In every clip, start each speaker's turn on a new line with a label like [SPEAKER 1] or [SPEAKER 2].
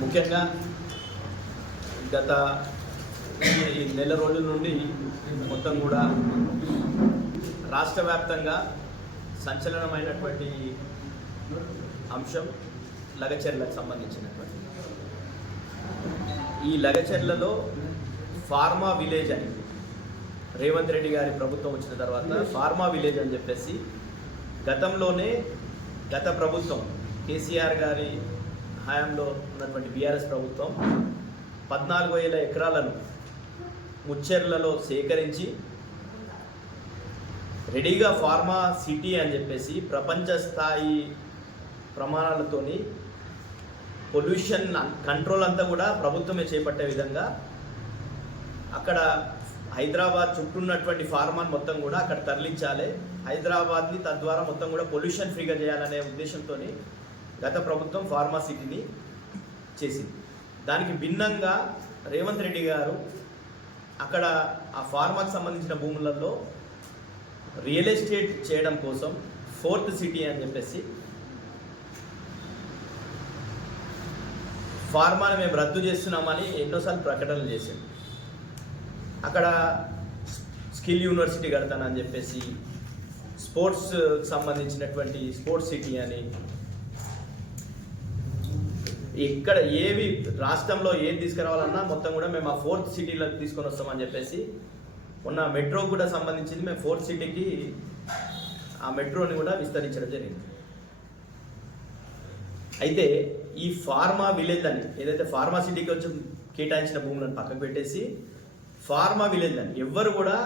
[SPEAKER 1] ముఖ్యంగా గత ఈ- నెల రోజుల నుండి మొత్తం కూడా రాష్ట్ర వ్యాప్తంగా సంచలనమైనటువంటి అంశం లగచెర్లకు సంబంధించినటువంటి. ఈ లగచెర్లలో ఫార్మా విలేజ్ అని రేవంత్ రెడ్డి గారి ప్రభుత్వం వచ్చిన తర్వాత ఫార్మా విలేజ్ అని చెప్పేసి గతంలోనే గత ప్రభుత్వం కేసీఆర్ గారి హయాంలో ఉన్నటువంటి బీఆర్ఎస్ ప్రభుత్వం పద్నాలుగు వేల ఎకరాలను ముచ్చెర్లలో సేకరించి రెడీగా ఫార్మా సిటీ అని చెప్పేసి ప్రపంచ స్థాయి ప్రమాణాలతోని పొల్యూషన్ కంట్రోల్ అంతా కూడా ప్రభుత్వమే చేపట్టే విధంగా అక్కడ హైదరాబాద్ చుట్టూ ఉన్నటువంటి ఫార్మాన్ మొత్తం కూడా అక్కడ తరలించాలి. హైదరాబాద్ని తద్వారా మొత్తం కూడా పొల్యూషన్ ఫ్రీగా చేయాలనే ఉద్దేశంతో గత ప్రభుత్వం ఫార్మా సిటీని చేసింది. దానికి భిన్నంగా రేవంత్ రెడ్డి గారు అక్కడ ఆ ఫార్మాకి సంబంధించిన భూములలో రియల్ ఎస్టేట్ చేయడం కోసం ఫోర్త్ సిటీ అని చెప్పేసి ఫార్మాను మేము రద్దు చేస్తున్నామని ఎన్నోసార్లు ప్రకటనలు చేసింది అక్కడ స్కిల్ యూనివర్సిటీ కడతానని చెప్పేసి స్పోర్ట్స్ సంబంధించినటువంటి స్పోర్ట్స్ సిటీ అని ఇక్కడ ఏవి రాష్ట్రంలో ఏది తీసుకురావాలన్నా మొత్తం కూడా మేము ఆ ఫోర్త్ సిటీలో తీసుకొని వస్తామని చెప్పేసి ఉన్న మెట్రో కూడా సంబంధించింది. మేము ఫోర్త్ సిటీకి ఆ మెట్రోని కూడా విస్తరించడం జరిగింది. అయితే ఈ ఫార్మా విలేజ్ అని ఏదైతే ఫార్మా సిటీకి వచ్చి కేటాయించిన భూములను పక్కకు పెట్టేసి ఫార్మా విలేజ్ అని ఎవ్వరు కూడా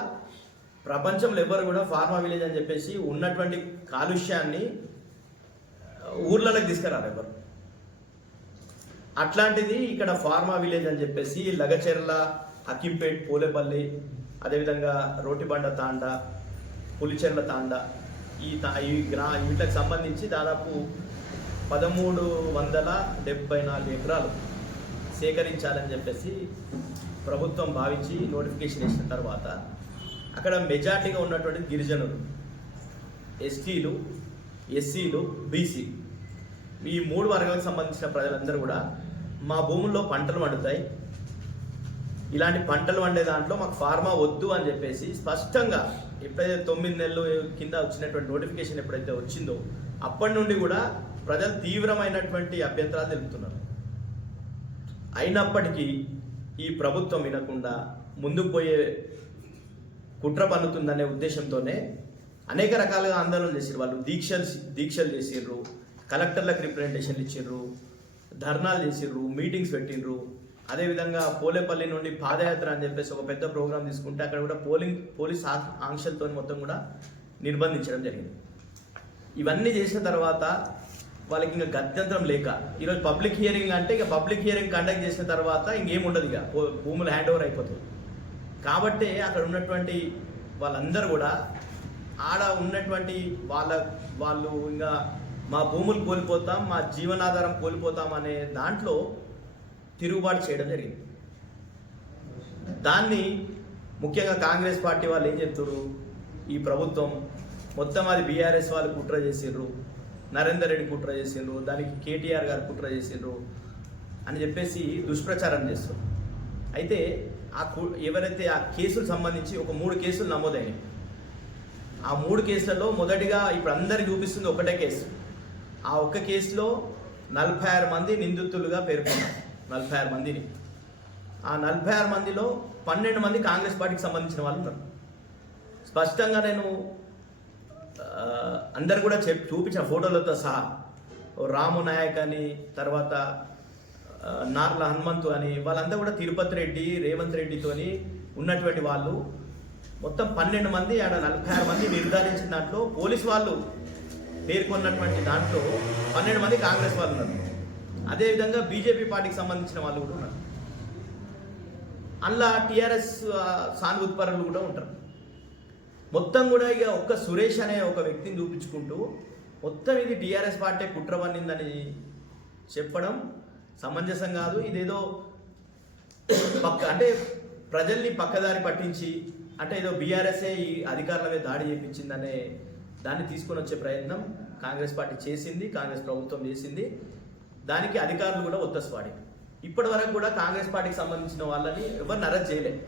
[SPEAKER 1] ప్రపంచంలో ఎవ్వరు కూడా ఫార్మా విలేజ్ అని చెప్పేసి ఉన్నటువంటి కాలుష్యాన్ని ఊర్లలోకి తీసుకురారు ఎవరు. అట్లాంటిది ఇక్కడ ఫార్మా విలేజ్ అని చెప్పేసి లగచెర్ల అకింపేట్ పోలేపల్లి అదేవిధంగా రోటిబండ తాండ పులిచెర్ల తాండ. ఈ తా ఈ గ్రా వీటికి సంబంధించి దాదాపు పదమూడు వందల డెబ్బై నాలుగు ఎకరాలు సేకరించాలని చెప్పేసి ప్రభుత్వం భావించి నోటిఫికేషన్ ఇచ్చిన తర్వాత అక్కడ మెజార్టీగా ఉన్నటువంటి గిరిజనులు ఎస్టీలు ఎస్సీలు బీసీ ఈ మూడు వర్గాలకు సంబంధించిన ప్రజలందరూ కూడా మా భూముల్లో పంటలు పండుతాయి. ఇలాంటి పంటలు వండే దాంట్లో మాకు ఫార్మా వద్దు అని చెప్పేసి స్పష్టంగా ఎప్పుడైతే తొమ్మిది నెలలు కింద వచ్చినటువంటి నోటిఫికేషన్ ఎప్పుడైతే వచ్చిందో అప్పటి నుండి కూడా ప్రజలు తీవ్రమైనటువంటి అభ్యంతరాలు తెలుపుతున్నారు. అయినప్పటికీ ఈ ప్రభుత్వం వినకుండా ముందుకు పోయే కుట్ర పన్నుతుందనే ఉద్దేశంతోనే అనేక రకాలుగా ఆందోళన చేసిరు వాళ్ళు దీక్షలు దీక్షలు చేసిర్రు. కలెక్టర్లకు రిప్రజెంటేషన్లు ఇచ్చిర్రు. ధర్నాలు చేసిర్రు మీటింగ్స్ పెట్టిండ్రు అదేవిధంగా పోలేపల్లి నుండి పాదయాత్ర అని చెప్పేసి ఒక పెద్ద ప్రోగ్రామ్ తీసుకుంటే అక్కడ కూడా పోలింగ్ పోలీస్ ఆంక్షలతో మొత్తం కూడా నిర్బంధించడం జరిగింది. ఇవన్నీ చేసిన తర్వాత వాళ్ళకి ఇంకా గత్యంతరం లేక ఈరోజు పబ్లిక్ హియరింగ్ అంటే ఇక పబ్లిక్ హియరింగ్ కండక్ట్ చేసిన తర్వాత ఇంకేం ఉండదు ఇక. భూములు హ్యాండ్ ఓవర్ అయిపోతుంది కాబట్టి అక్కడ ఉన్నటువంటి వాళ్ళందరూ కూడా ఆడ ఉన్నటువంటి వాళ్ళ వాళ్ళు ఇంకా మా భూములు కోల్పోతాం మా జీవనాధారం కోల్పోతాం అనే దాంట్లో తిరుగుబాటు చేయడం జరిగింది. దాన్ని ముఖ్యంగా కాంగ్రెస్ పార్టీ వాళ్ళు ఏం చెప్తారు ఈ ప్రభుత్వం మొత్తం అది బీఆర్ఎస్ వాళ్ళు కుట్ర చేసిండ్రు నరేందర్ రెడ్డి కుట్ర చేసిండ్రు దానికి కేటీఆర్ గారు కుట్ర చేసిండ్రు అని చెప్పేసి దుష్ప్రచారం చేస్తారు అయితే ఆ కు- ఎవరైతే ఆ కేసులు సంబంధించి ఒక మూడు కేసులు నమోదైనవి ఆ మూడు కేసులలో మొదటిగా ఇప్పుడు అందరికి చూపిస్తుంది ఒకటే కేసు. ఆ ఒక్క కేసులో నలభై ఆరు మంది నిందితులుగా పేర్కొన్నారు. నలభై ఆరు మందిని. ఆ నలభై ఆరు మందిలో పన్నెండు మంది కాంగ్రెస్ పార్టీకి సంబంధించిన వాళ్ళు ఉన్నారు. స్పష్టంగా నేను అందరు కూడా చెప్ చూపించిన ఫోటోలతో సహా రాము నాయక్ అని తర్వాత నార్ల హనుమంతు అని వాళ్ళంతా కూడా తిరుపతి రెడ్డి రేవంత్ రెడ్డితోని ఉన్నటువంటి వాళ్ళు. మొత్తం పన్నెండు మంది ఆడ నలభై ఆరు మంది నిర్ధారించిన దాంట్లో పోలీస్ వాళ్ళు పేర్కొన్నటువంటి దాంట్లో పన్నెండు మంది కాంగ్రెస్ వాళ్ళు ఉన్నారు. అదేవిధంగా బీజేపీ పార్టీకి సంబంధించిన వాళ్ళు కూడా ఉన్నారు. అందులో టీఆర్ఎస్ సానుభూతిపరులు కూడా ఉంటారు. మొత్తం కూడా ఇక ఒక్క సురేష్ అనే ఒక వ్యక్తిని చూపించుకుంటూ మొత్తం ఇది టీఆర్ఎస్ పార్టీ కుట్ర పన్నిందని చెప్పడం సమంజసం కాదు. ఇదేదో పక్క అంటే ప్రజల్ని పక్కదారి పట్టించి అంటే ఏదో బీఆర్ఎస్ఏ ఈ అధికారుల మీద దాడి చేయించిందనే దాన్ని తీసుకొని వచ్చే ప్రయత్నం కాంగ్రెస్ పార్టీ చేసింది కాంగ్రెస్ ప్రభుత్వం చేసింది. దానికి అధికారులు కూడా ఒత్తసు ఇప్పటి వరకు కూడా కాంగ్రెస్ పార్టీకి సంబంధించిన వాళ్ళని ఎవరిని అరెస్ట్ చేయలేదు